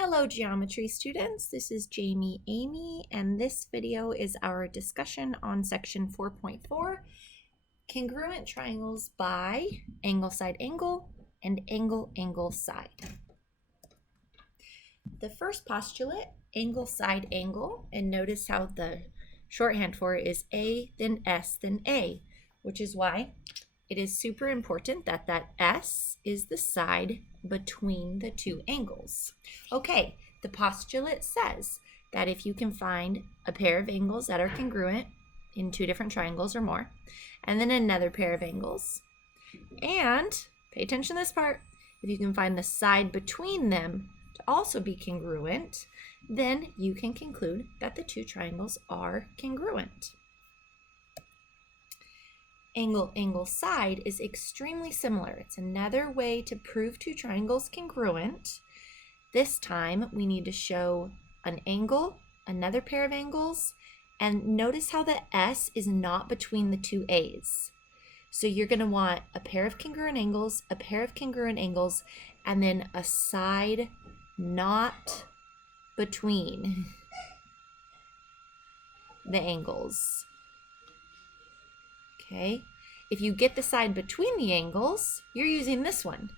Hello geometry students, this is Jami Emigh, and this video is our discussion on section 4.4, congruent triangles by angle side angle and angle angle side. The first postulate, angle side angle, and notice how the shorthand for it is A, then S, then A, which is why it is super important that that S is the side between the two angles. Okay, the postulate says that if you can find a pair of angles that are congruent in two different triangles or more, and then another pair of angles, and pay attention to this part, if you can find the side between them to also be congruent, then you can conclude that the two triangles are congruent. Angle angle side is extremely similar. It's another way to prove two triangles congruent. This time we need to show an angle, another pair of angles, and notice how the S is not between the two A's. So you're going to want a pair of congruent angles, a pair of congruent angles, and then a side not between the angles. Okay, if you get the side between the angles, you're using this one.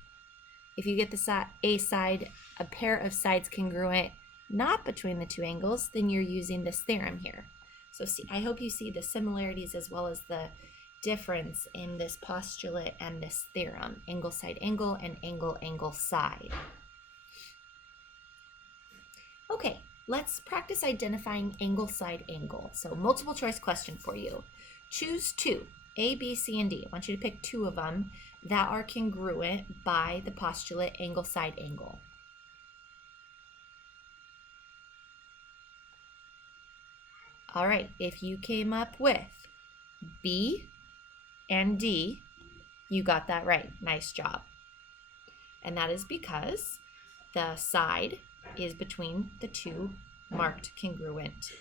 If you get the a pair of sides congruent not between the two angles, then you're using this theorem here. So see, I hope you see the similarities as well as the difference in this postulate and this theorem, angle side angle and angle angle side. Okay, let's practice identifying angle side angle. So multiple choice question for you. Choose two. A, B, C, and D. I want you to pick two of them that are congruent by the postulate angle side angle. All right, if you came up with B and D, you got that right. Nice job. And that is because the side is between the two marked congruent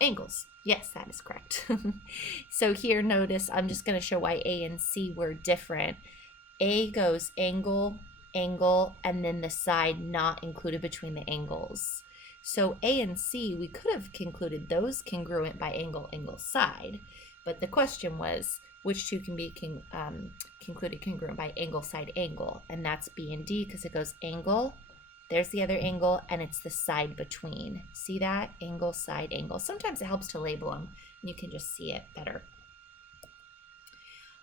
angles. Yes, that is correct. So here, notice, I'm just going to show why A and C were different. A goes angle, angle, and then the side not included between the angles. So A and C, we could have concluded those congruent by angle, angle, side. But the question was, which two can be concluded congruent by angle, side, angle? And that's B and D because it goes angle, there's the other angle, and it's the side between. See that? Angle, side, angle. Sometimes it helps to label them, and you can just see it better.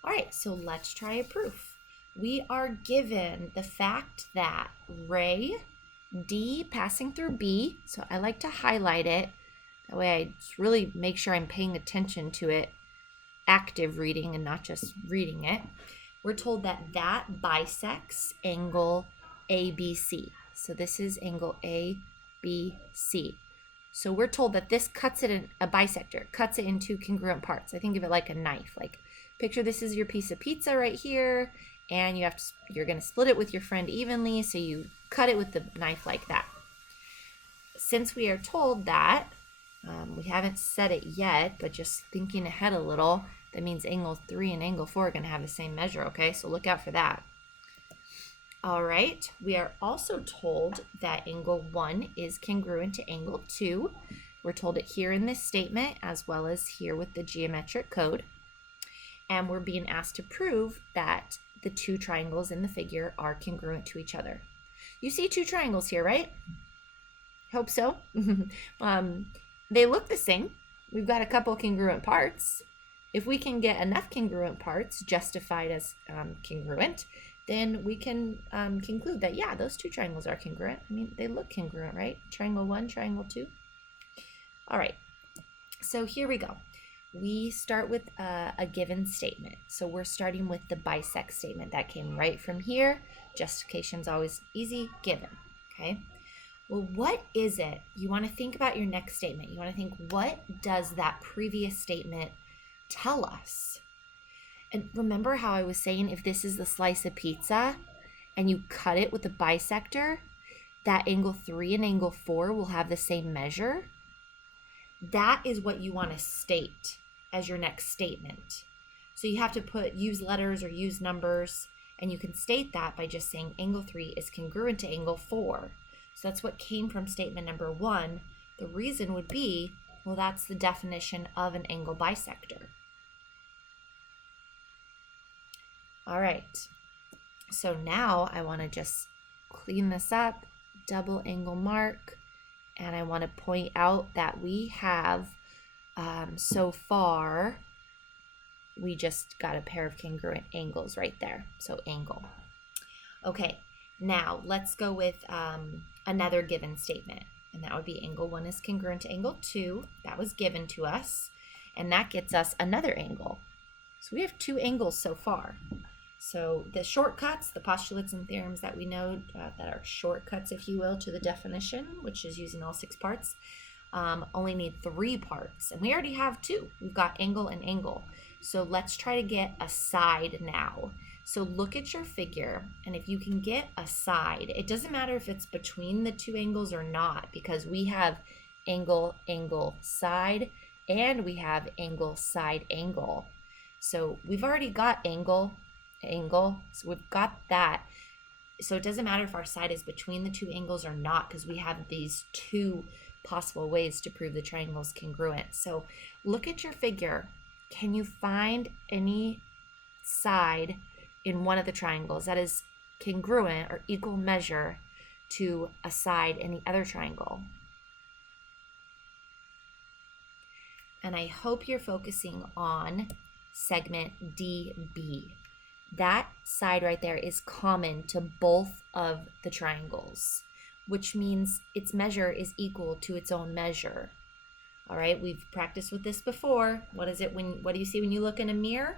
All right, so let's try a proof. We are given the fact that ray D passing through B, so I like to highlight it. That way I just really make sure I'm paying attention to it, active reading and not just reading it. We're told that that bisects angle ABC. So this is angle ABC. So we're told that this cuts it in a bisector, cuts it into congruent parts. I think of it like a knife. Like picture this is your piece of pizza right here, and you're going to split it with your friend evenly, so you cut it with the knife like that. Since we are told that, we haven't said it yet, but just thinking ahead a little, that means angle 3 and angle 4 are going to have the same measure, okay? So look out for that. All right, we are also told that angle 1 is congruent to angle 2. We're told it here in this statement as well as here with the geometric code. And we're being asked to prove that the two triangles in the figure are congruent to each other. You see two triangles here, right? Hope so. They look the same. We've got a couple congruent parts. If we can get enough congruent parts justified as congruent, then we can conclude that, yeah, those two triangles are congruent. I mean, they look congruent, right? Triangle 1, triangle 2. All right, so here we go. We start with a given statement. So we're starting with the bisect statement that came right from here. Justification's always easy, given, okay? Well, what is it? You want to think about your next statement. You want to think, what does that previous statement tell us? And remember how I was saying if this is the slice of pizza and you cut it with a bisector, that angle 3 and angle 4 will have the same measure? That is what you want to state as your next statement. So you have to use letters or use numbers, and you can state that by just saying angle 3 is congruent to angle 4. So that's what came from statement number 1. The reason would be, well, that's the definition of an angle bisector. All right, so now I want to just clean this up, double angle mark, and I want to point out that we have, so far, we just got a pair of congruent angles right there, so angle. Okay, now let's go with another given statement, and that would be angle 1 is congruent to angle 2. That was given to us, and that gets us another angle. So we have 2 angles so far. So the shortcuts, the postulates and theorems that we know that are shortcuts, if you will, to the definition, which is using all 6 parts, only need 3 parts. And we already have 2. We've got angle and angle. So let's try to get a side now. So look at your figure, and if you can get a side, it doesn't matter if it's between the 2 angles or not, because we have angle, angle, side, and we have angle, side, angle. So we've already got angle, angle, so we've got that. So it doesn't matter if our side is between the 2 angles or not, because we have these 2 possible ways to prove the triangle is congruent. So look at your figure. Can you find any side in one of the triangles that is congruent or equal measure to a side in the other triangle? And I hope you're focusing on segment DB. That side right there is common to both of the triangles, which means its measure is equal to its own measure. All right, we've practiced with this before. What do you see when you look in a mirror?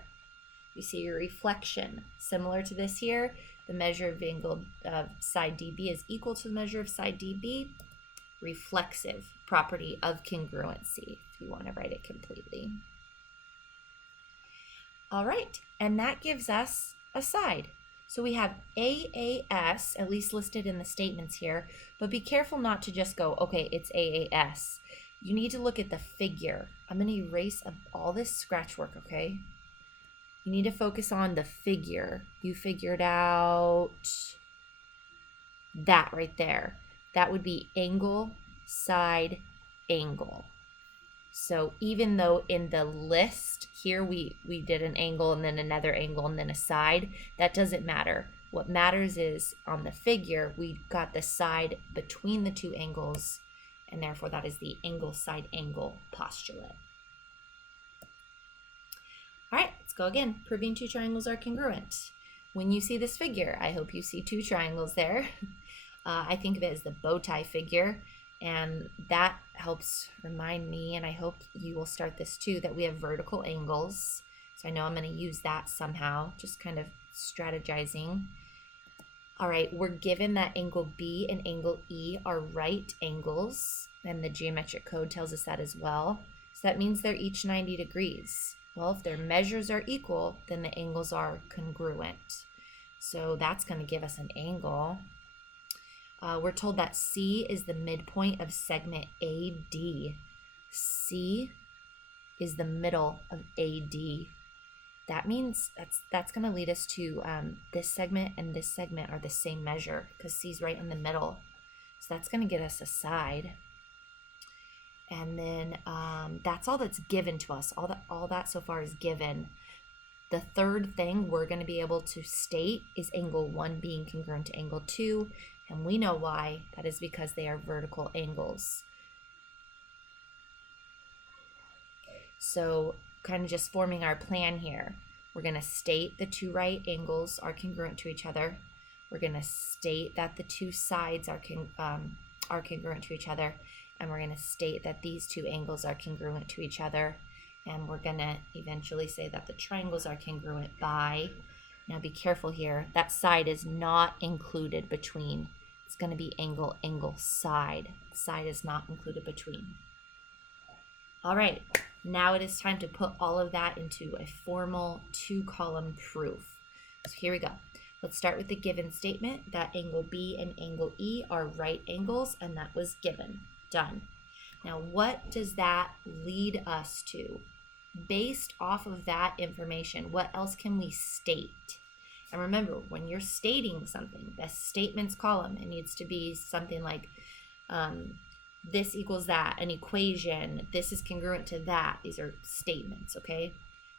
You see your reflection. Similar to this here, the measure of angle of side DB is equal to the measure of side DB. Reflexive property of congruency, if you want to write it completely. All right, and that gives us a side. So we have AAS, at least listed in the statements here, but be careful not to just go, okay, it's AAS. You need to look at the figure. I'm going to erase all this scratch work, okay? You need to focus on the figure. You figured out that right there. That would be angle, side, angle. So even though in the list here we did an angle and then another angle and then a side, that doesn't matter. What matters is on the figure, we got the side between the 2 angles, and therefore that is the angle, side, angle postulate. All right, let's go again. Proving 2 triangles are congruent. When you see this figure, I hope you see 2 triangles there. I think of it as the bow tie figure. And that helps remind me, and I hope you will start this too, that we have vertical angles. So I know I'm going to use that somehow, just kind of strategizing. All right, we're given that angle B and angle E are right angles, and the geometric code tells us that as well. So that means they're each 90 degrees. Well, if their measures are equal, then the angles are congruent. So that's going to give us an angle. We're told that C is the midpoint of segment AD. C is the middle of AD. That means that's going to lead us to this segment and this segment are the same measure because C is right in the middle. So that's going to get us a side. And then that's all that's given to us. All that so far is given. The third thing we're going to be able to state is angle 1 being congruent to angle 2. And we know why. That is because they are vertical angles. So kind of just forming our plan here. We're going to state the 2 right angles are congruent to each other. We're going to state that the 2 sides are congruent to each other. And we're going to state that these 2 angles are congruent to each other. And we're going to eventually say that the triangles are congruent by, now be careful here, that side is not included between. It's going to be angle, angle, side. Side is not included between. All right, now it is time to put all of that into a formal 2-column proof. So here we go. Let's start with the given statement that angle B and angle E are right angles, and that was given. Done. Now, what does that lead us to? Based off of that information, what else can we state? And remember, when you're stating something, the statements column, it needs to be something like this equals that, an equation, this is congruent to that. These are statements, okay?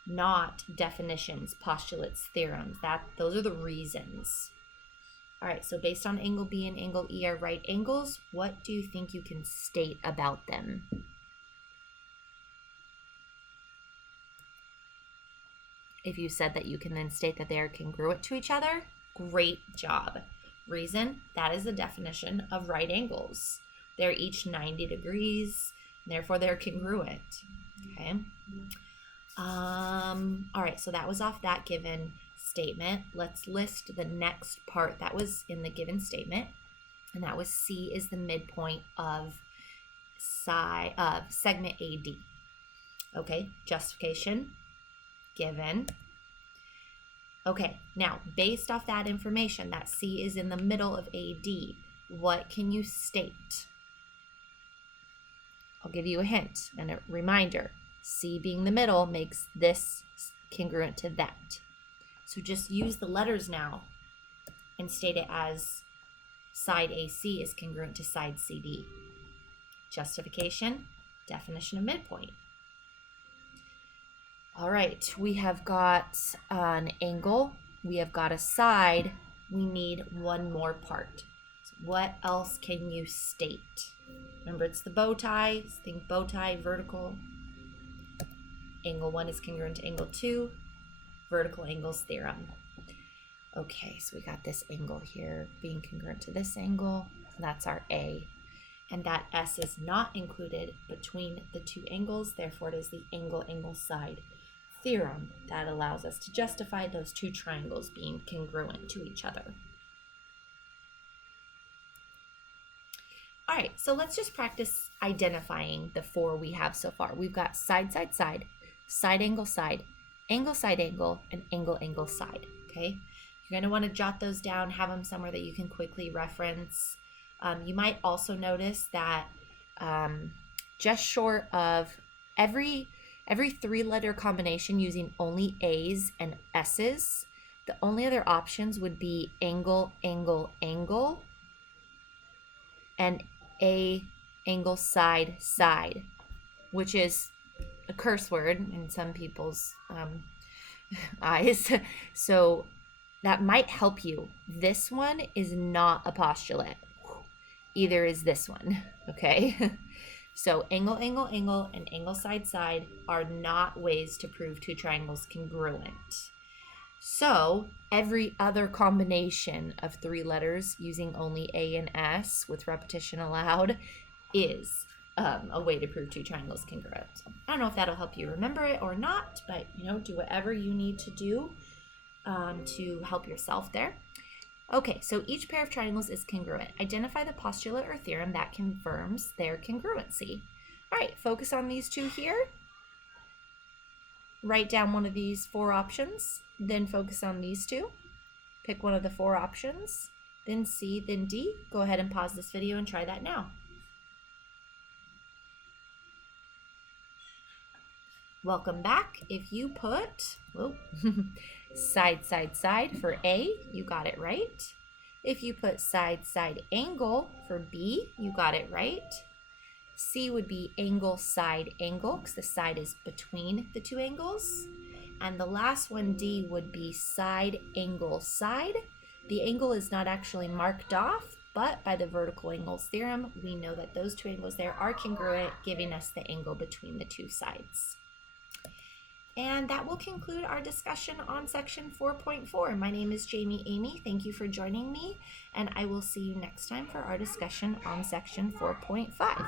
Not definitions, postulates, theorems. Those are the reasons. All right, so based on angle B and angle E are right angles, what do you think you can state about them? If you said that you can then state that they are congruent to each other, great job. Reason, that is the definition of right angles. They're each 90 degrees, therefore they're congruent, okay? All right, so that was off that given statement. Let's list the next part that was in the given statement, and that was C is the midpoint of segment AD. Okay, justification, given. Okay, now based off that information that C is in the middle of AD, what can you state? I'll give you a hint and a reminder. C being the middle makes this congruent to that. So just use the letters now and state it as side AC is congruent to side CD. Justification, definition of midpoint. All right, we have got an angle, we have got a side, we need one more part. So what else can you state? Remember, it's the bow tie, think bow tie, vertical. Angle 1 is congruent to angle 2, vertical angles theorem. Okay, so we got this angle here being congruent to this angle, that's our A. And that S is not included between the two angles, therefore it is the angle side theorem that allows us to justify those two triangles being congruent to each other. All right, so let's just practice identifying the four we have so far. We've got side, side, side, angle, angle, and angle, side, okay? You're gonna wanna jot those down, have them somewhere that you can quickly reference. You might also notice that just short of every three-letter combination using only A's and S's, the only other options would be angle, and A, angle, side, which is a curse word in some people's eyes. So that might help you. This one is not a postulate. Either is this one, okay? So angle, and angle, side are not ways to prove two triangles congruent. So every other combination of three letters using only A and S with repetition allowed is a way to prove two triangles congruent. So I don't know if that'll help you remember it or not, but do whatever you need to do to help yourself there. Okay, so each pair of triangles is congruent. Identify the postulate or theorem that confirms their congruency. All right, focus on these two here. Write down one of these four options, then focus on these two. Pick one of the four options, then C, then D. Go ahead and pause this video and try that now. Welcome back. If you put side, side for A, you got it right. If you put side, angle for B, you got it right. C would be angle, because the side is between the two angles. And the last one, D, would be side, angle, side. The angle is not actually marked off, but by the vertical angles theorem, we know that those two angles there are congruent, giving us the angle between the two sides. And that will conclude our discussion on section 4.4. My name is Emigh. Thank you for joining me, and I will see you next time for our discussion on section 4.5.